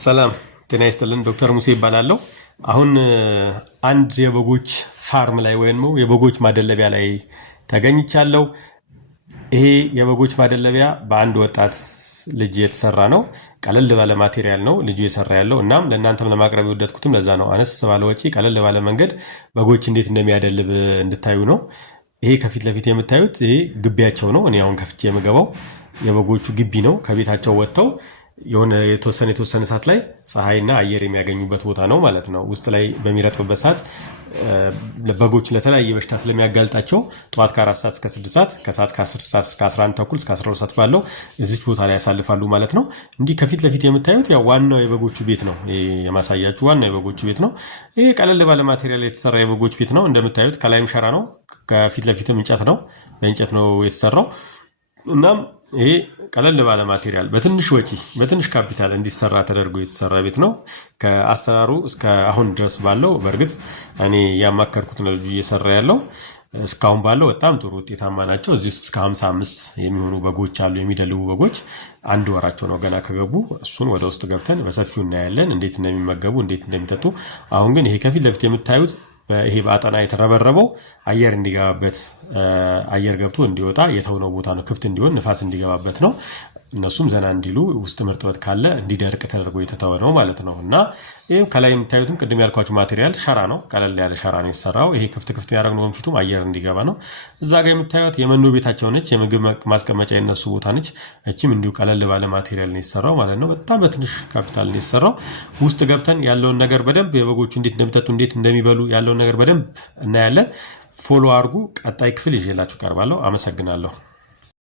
ሰላም ጤና ይስጥልን። ዶክተር ሙሴ ይባላለሁ። አሁን አንድ የበጎች ፋርም ላይ ወይም የበጎች ማደለቢያ ላይ ተገኝቻለሁ። ይሄ የበጎች ማደለቢያ በአንድ ወጣት ልጅ የተሰራ ነው። ቀለል ባለ ማቴሪያል ነው ልጁ የሰራ ያለው። እናም ለእናንተም ለማቅረብ የወደድኩትም ለዛ ነው። አነስ ባለ ወጪ ቀለል ባለ መንገድ በጎች እንዴት እንደሚያደልብ እንድታዩ ነው። ይሄ ከፊት ለፊት የምታዩት ይሄ ግቢያቸው ነው። እኔ አሁን ከፍቼ የምገባው የበጎቹ ግቢ ነው። ከቤታቸው ወጥተው የሆነ የተወሰነ ሰዓት ላይ ፀሐይና አየር የሚያገኙበት ቦታ ነው ማለት ነው። ውስጥ ላይ በሚረጥብበት ሰዓት ለበጎች ለተለያየ በሽታ ስለሚያጋልጣቸው ጠዋት ከ4 ሰዓት እስከ 6 ሰዓት ከሰዓት ከ10 ሰዓት እስከ 11 ተኩል እስከ 12 ሰዓት ባለው እዚህ ቦታ ላይ ያሳልፋሉ ማለት ነው። እንዲህ ከፊት ለፊት የምታዩት ያው ዋናው የበጎቹ ቤት ነው። የማሳያችሁ ዋናው የበጎቹ ቤት ነው። ይሄ ቀለል ባለ ማቴሪያል የተሰራ የበጎች ቤት ነው። እንደምታዩት ከላይም ሸራ ነው፣ ከፊት ለፊትም እንጨት ነው። በእንጨት ነው የተሰራው። እናም ይሄ ቀለል ባለ ማቴሪያል በትንሽ ወጪ በትንሽ ካፒታል እንዲሰራ ተደርጎ የተሰራ ቤት ነው። ከአሰራሩ እስከ አሁን ድረስ ባለው በእርግጥ እኔ ያማከርኩት ነው ልጁ እየሰራ ያለው። እስካሁን ባለው በጣም ጥሩ ውጤታማ ናቸው። እዚህ ውስጥ እስከ 55 የሚሆኑ በጎች አሉ፣ የሚደልቡ በጎች። አንድ ወራቸው ነው ገና ከገቡ። እሱን ወደ ውስጥ ገብተን በሰፊው እናያለን፣ እንዴት እንደሚመገቡ እንዴት እንደሚጠጡ። አሁን ግን ይሄ ከፊት ለፊት የምታዩት ይሄ በአጠና የተረበረበው አየር እንዲገባበት አየር ገብቶ እንዲወጣ የተውነው ቦታ ነው። ክፍት እንዲሆን ንፋስ እንዲገባበት ነው። እነሱም ዘና እንዲሉ ውስጥ ምርጥበት ካለ እንዲደርቅ ተደርጎ የተተወ ነው ማለት ነው። እና ይሄም ከላይ የምታዩትም ቅድም ያልኳችሁ ማቴሪያል ሸራ ነው። ቀለል ያለ ሸራ ነው የተሰራው። ይሄ ክፍት ያደረግነው ወንፊቱም አየር እንዲገባ ነው። እዛ ጋር የምታዩት የመኖ ቤታቸው ነች። የምግብ ማስቀመጫ የነሱ ቦታ ነች። እቺም እንዲሁ ቀለል ባለ ማቴሪያል ነው የተሰራው ማለት ነው። በጣም በትንሽ ካፒታል ነው የተሰራው። ውስጥ ገብተን ያለውን ነገር በደንብ የበጎቹ እንዴት እንደሚጠጡ እንዴት እንደሚበሉ ያለውን ነገር በደንብ እናያለን። ፎሎ አድርጉ። ቀጣይ ክፍል ይዤላችሁ ቀርባለሁ። አመሰግናለሁ።